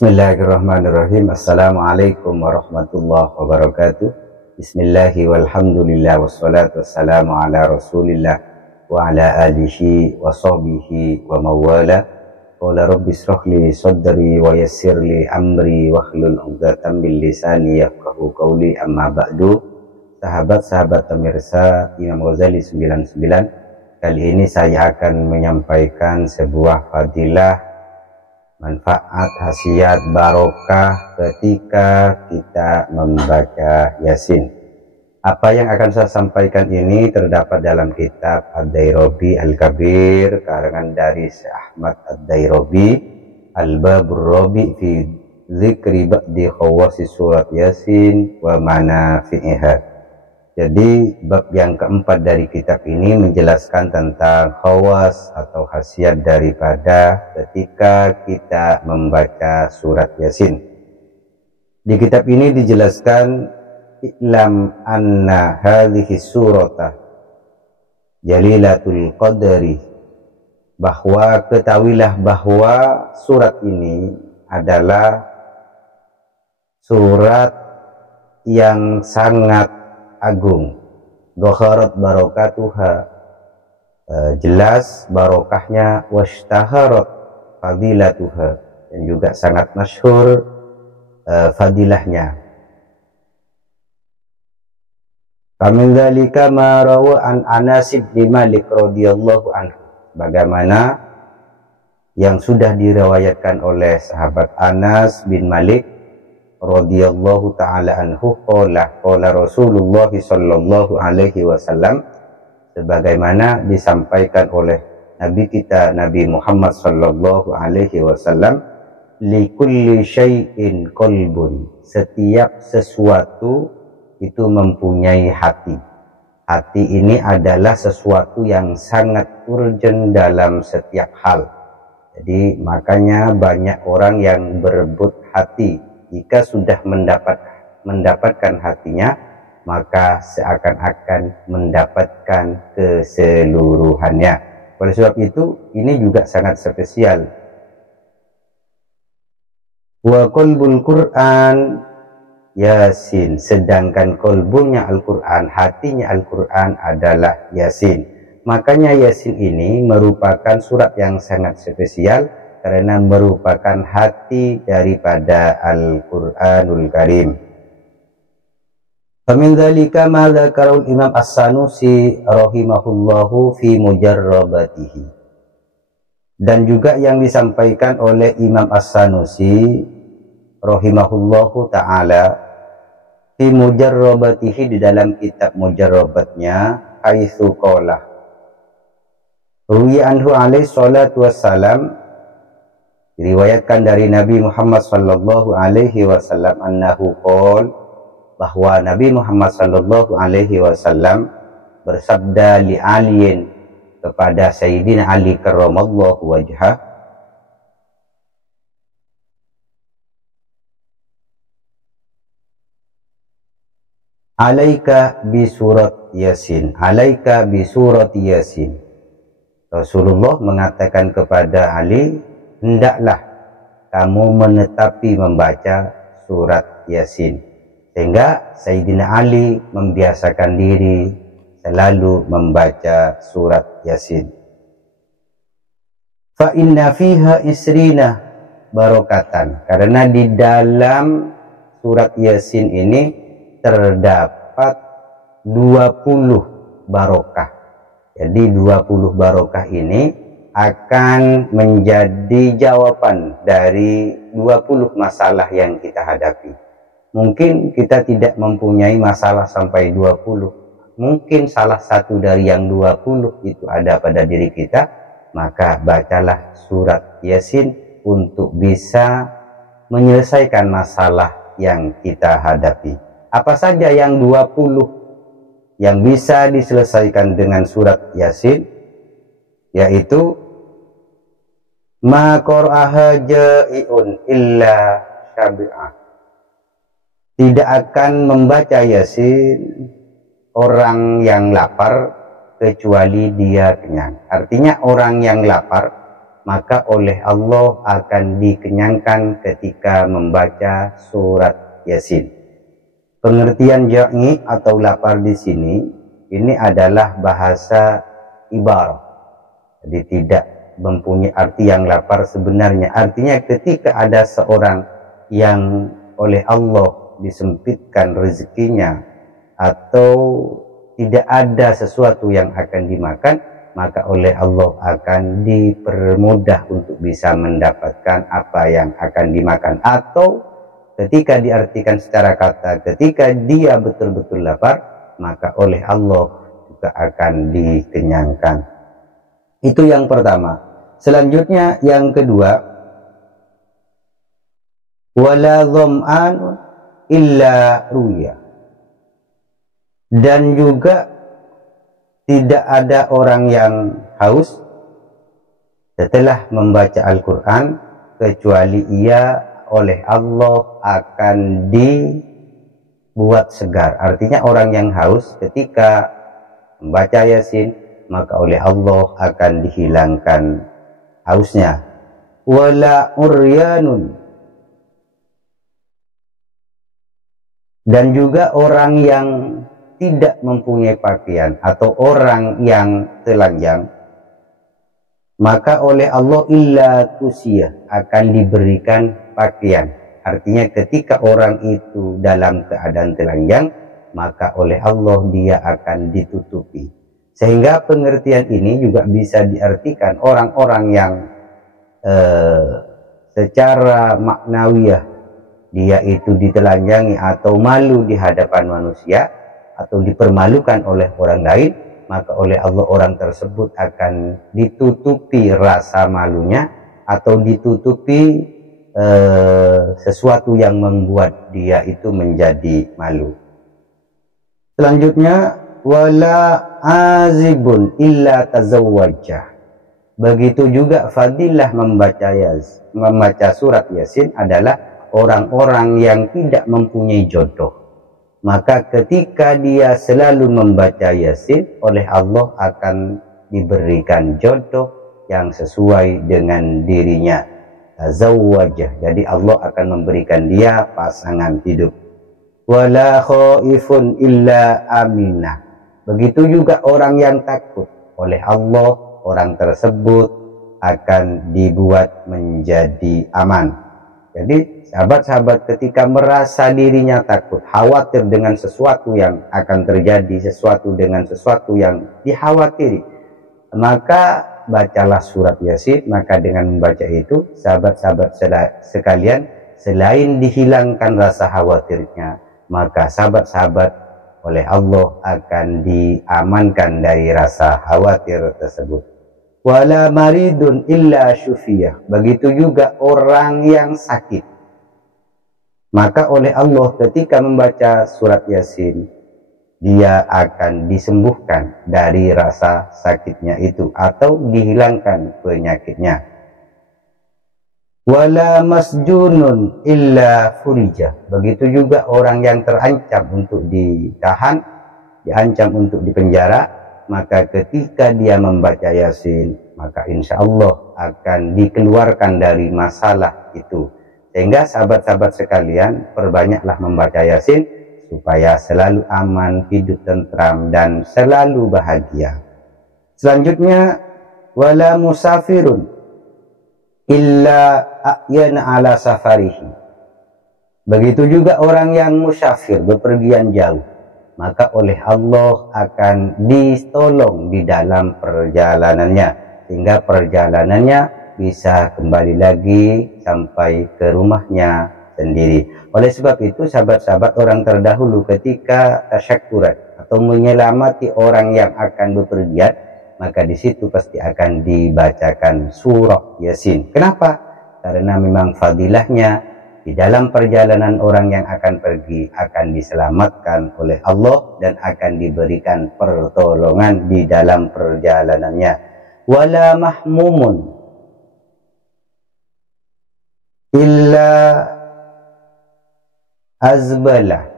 Bismillahirrahmanirrahim. Assalamualaikum warahmatullahi wabarakatuh. Bismillahi walhamdulillah wassalatu wassalamu ala rasulillah wa ala alihi wa sahbihi wa mawala. Qala rabbi israh li sadri wa yassir li amri wahlul 'uqdatam min lisani yafqahu qawli, amma ba'du. Sahabat-sahabat pemirsa Imam Ghazali 99, kali ini saya akan menyampaikan sebuah fadilah, manfaat, khasiat, barokah ketika kita membaca Yasin. Apa yang akan saya sampaikan ini terdapat dalam kitab Ad-Dairabi Al-Kabir, karangan dari Syekh Ahmad Ad-Dairabi, Al-Babur Rabi fi Zikri Ba'di Khawasi Surat Yasin wa Manafi'iha. Jadi bab yang keempat dari kitab ini menjelaskan tentang khawas atau khasiat daripada ketika kita membaca surat Yasin. Di kitab ini dijelaskan, i'lam anna hadhihi surata jalilatul qadri, bahwa ketahuilah bahwa surat ini adalah surat yang sangat agung. Dhaharat barakatuha, jelas barokahnya, washtaharat fadilatuha, dan juga sangat masyhur fadilahnya. Kamin dzalika ma rawa an Anas bin Malik radhiyallahu anhu, bagaimana yang sudah diriwayatkan oleh sahabat Anas bin Malik radhiyallahu ta'ala anhu, qala Rasulullah sallallahu alaihi wasallam, sebagaimana disampaikan oleh Nabi kita Nabi Muhammad sallallahu alaihi wasallam, likulli syai'in qalbun, setiap sesuatu itu mempunyai hati. Hati ini adalah sesuatu yang sangat urgent dalam setiap hal. Jadi makanya banyak orang yang berebut hati. Jika sudah mendapatkan hatinya, maka seakan-akan mendapatkan keseluruhannya. Oleh sebab itu, ini juga sangat spesial. Wa qalbul Qur'an Yasin, sedangkan qalbunya Al-Quran, hatinya Al-Quran adalah Yasin. Makanya Yasin ini merupakan surat yang sangat spesial, karena merupakan hati daripada Al-Quranul Karim. Famin dzalika ma dzakarahu Imam As-Sanusi rahimahullahu fi mujarrabatihi. Dan juga yang disampaikan oleh Imam As-Sanusi rahimahullahu ta'ala fi mujarrabatihi, di dalam kitab mujarrabatnya, haitsu qala, ruwiya anhu alaihi salatu wassalam, diriwayatkan dari Nabi Muhammad sallallahu alaihi wasallam, annahu qol, bahwa Nabi Muhammad sallallahu alaihi wasallam bersabda li aliin, kepada Sayyidina Ali karramallahu wajhah, alaika bi surat Yasin, alaika bi surat Yasin. Rasulullah mengatakan kepada Ali, hendaklah kamu menetapi membaca surat Yasin. Sehingga Sayyidina Ali membiasakan diri selalu membaca surat Yasin. Fa inna fiha isrina barokatan, karena di dalam surat Yasin ini terdapat 20 barokah. Jadi 20 barokah ini akan menjadi jawaban dari 20 masalah yang kita hadapi. Mungkin kita tidak mempunyai masalah sampai 20, mungkin salah satu dari yang 20 itu ada pada diri kita, maka bacalah surat Yasin untuk bisa menyelesaikan masalah yang kita hadapi. Apa saja yang 20 yang bisa diselesaikan dengan surat Yasin? Yaitu ma qara'aha ja'iun illa syabi'ah, tidak akan membaca Yasin orang yang lapar kecuali dia kenyang. Artinya orang yang lapar maka oleh Allah akan dikenyangkan ketika membaca surat Yasin. Pengertian ja'i atau lapar di sini ini adalah bahasa ibarah. Jadi tidak mempunyai arti yang lapar sebenarnya. Artinya ketika ada seorang yang oleh Allah disempitkan rezekinya atau tidak ada sesuatu yang akan dimakan, maka oleh Allah akan dipermudah untuk bisa mendapatkan apa yang akan dimakan. Atau ketika diartikan secara kata, ketika dia betul-betul lapar, maka oleh Allah juga akan dikenyangkan. Itu yang pertama. Selanjutnya yang kedua, wala dham'an illa ruya. Dan juga tidak ada orang yang haus setelah membaca Al-Quran kecuali ia oleh Allah akan dibuat segar. Artinya orang yang haus ketika membaca Yasin, maka oleh Allah akan dihilangkan hausnya. Wala uryanun. Dan juga orang yang tidak mempunyai pakaian atau orang yang telanjang, maka oleh Allah illa kusiyah akan diberikan pakaian. Artinya ketika orang itu dalam keadaan telanjang, maka oleh Allah dia akan ditutupi. Sehingga pengertian ini juga bisa diartikan orang-orang yang secara maknawiyah dia itu ditelanjangi atau malu di hadapan manusia atau dipermalukan oleh orang lain, maka oleh Allah orang tersebut akan ditutupi rasa malunya atau ditutupi sesuatu yang membuat dia itu menjadi malu. Selanjutnya, wala azibun illa tazawwajah. Begitu juga fadilah membaca surat Yasin adalah orang-orang yang tidak mempunyai jodoh. Maka ketika dia selalu membaca Yasin, oleh Allah akan diberikan jodoh yang sesuai dengan dirinya. Tazawwajah. Jadi Allah akan memberikan dia pasangan hidup. Wala khaifun illa aminah. Begitu juga orang yang takut, oleh Allah orang tersebut akan dibuat menjadi aman. Jadi sahabat-sahabat ketika merasa dirinya takut, khawatir dengan sesuatu yang akan terjadi, sesuatu yang dikhawatiri, maka bacalah surat Yasin. Maka dengan membaca itu, sahabat-sahabat sekalian, selain dihilangkan rasa khawatirnya, maka sahabat-sahabat oleh Allah akan diamankan dari rasa khawatir tersebut. Wala maridun illa syufiyah. Begitu juga orang yang sakit, maka oleh Allah ketika membaca surat Yasin, dia akan disembuhkan dari rasa sakitnya itu atau dihilangkan penyakitnya. Wala masjunun illa furijah. Begitu juga orang yang terancam untuk ditahan, diancam untuk dipenjara, maka ketika dia membaca Yasin, maka insya Allah akan dikeluarkan dari masalah itu. Sehingga sahabat-sahabat sekalian, perbanyaklah membaca Yasin supaya selalu aman, hidup tentram, dan selalu bahagia. Selanjutnya, wala musafirun illa a'yana ala safarihi. Begitu juga orang yang musafir, bepergian jauh, maka oleh Allah akan ditolong di dalam perjalanannya, sehingga perjalanannya bisa kembali lagi sampai ke rumahnya sendiri. Oleh sebab itu, sahabat-sahabat orang terdahulu ketika tasyakuran atau menyelamati orang yang akan bepergian, maka di situ pasti akan dibacakan surah Yasin. Kenapa? Karena memang fadilahnya di dalam perjalanan orang yang akan pergi akan diselamatkan oleh Allah dan akan diberikan pertolongan di dalam perjalanannya. Wala mahmumun illa azbalah.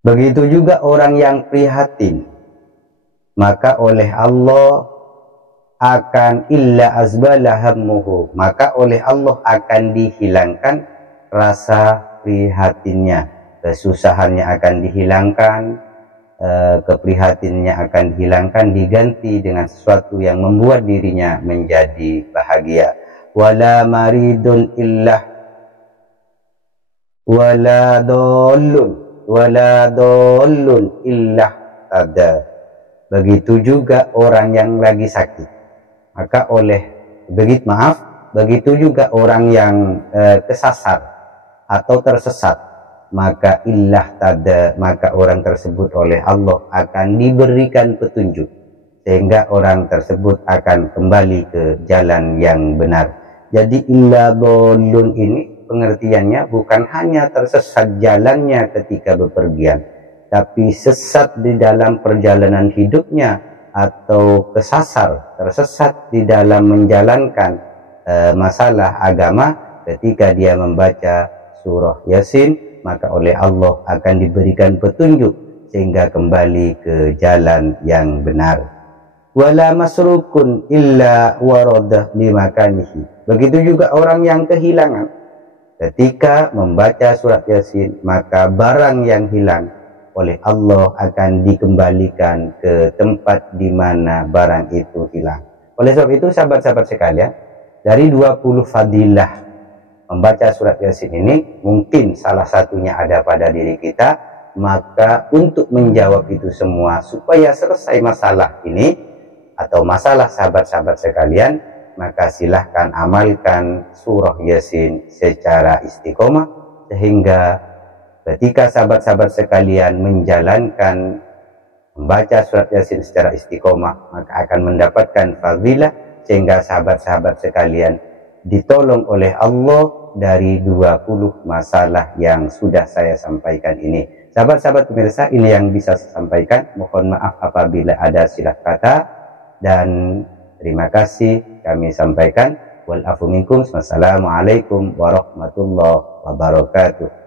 Begitu juga orang yang prihatin, maka oleh Allah akan illa azbala hammuhu, maka oleh Allah akan dihilangkan rasa prihatinnya, kesusahannya akan dihilangkan, keprihatinnya akan dihilangkan, diganti dengan sesuatu yang membuat dirinya menjadi bahagia. Wala maridun illah wala dollun illah tada. Begitu juga orang yang lagi sakit, maka begitu juga orang yang kesasar atau tersesat, maka illah tada, maka orang tersebut oleh Allah akan diberikan petunjuk, sehingga orang tersebut akan kembali ke jalan yang benar. Jadi illa dolun ini pengertiannya bukan hanya tersesat jalannya ketika bepergian, tapi sesat di dalam perjalanan hidupnya, atau tersesat di dalam menjalankan masalah agama. Ketika dia membaca surah Yasin, maka oleh Allah akan diberikan petunjuk sehingga kembali ke jalan yang benar. Wala masrukun illa waradah bimakanihi. Begitu juga orang yang kehilangan, ketika membaca surat Yasin, maka barang yang hilang oleh Allah akan dikembalikan ke tempat di mana barang itu hilang. Oleh sebab itu sahabat-sahabat sekalian, dari 20 fadilah membaca surat Yasin ini, mungkin salah satunya ada pada diri kita. Maka untuk menjawab itu semua, supaya selesai masalah ini atau masalah sahabat-sahabat sekalian, maka silahkan amalkan surah Yasin secara istiqomah, sehingga ketika sahabat-sahabat sekalian menjalankan membaca surat Yasin secara istiqomah, maka akan mendapatkan fadilah, sehingga sahabat-sahabat sekalian ditolong oleh Allah dari 20 masalah yang sudah saya sampaikan ini. Sahabat-sahabat pemirsa, ini yang bisa saya sampaikan. Mohon maaf apabila ada silap kata, dan terima kasih kami sampaikan. Wal afu minkum. Wassalamualaikum warahmatullahi wabarakatuh.